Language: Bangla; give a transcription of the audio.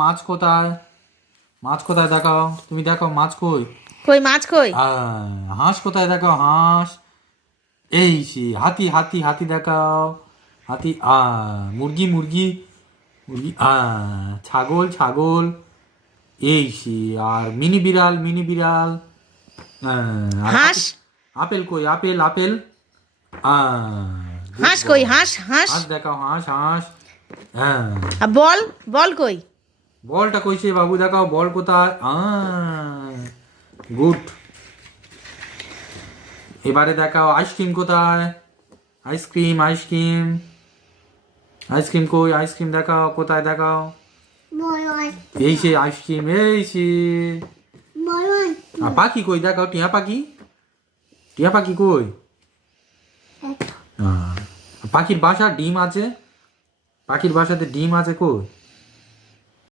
মাছ কোথায়? মাছ কোথায় দেখাও, তুমি দেখাও মাছ কই? কই মাছ কই? হাঁস কোথায় দেখাও, হাঁস। এই সে হাতি, হাতি, হাতি দেখাও। হাতি মুরগি, মুরগি, মুরগি ছাগল, ছাগল। এই সে আর মিনি বিড়াল, মিনি বিড়াল। আর হাঁস। আপেল কই, আপেল, আপেল। হাঁস কই? হাঁস, হাঁস। হাঁস দেখাও, হাঁস, হাঁস। হ্যাঁ, আর বল, বল কই? বলটা কইছে বাবু, দেখাও বল কোথায়? গুড। এবারে দেখাও আইসক্রিম কোথায়? আইসক্রিম, আইসক্রিম, আইসক্রিম কই? আইসক্রিম দেখাও কোথায়, দেখাও। এই সে আইসক্রিম, এই সে। আর পাখি কই দেখাও, টিয়া পাখি, টিয়া পাখি কই? পাখির বাসা ডিম আছে, পাখির বাসাতে ডিম আছে কই?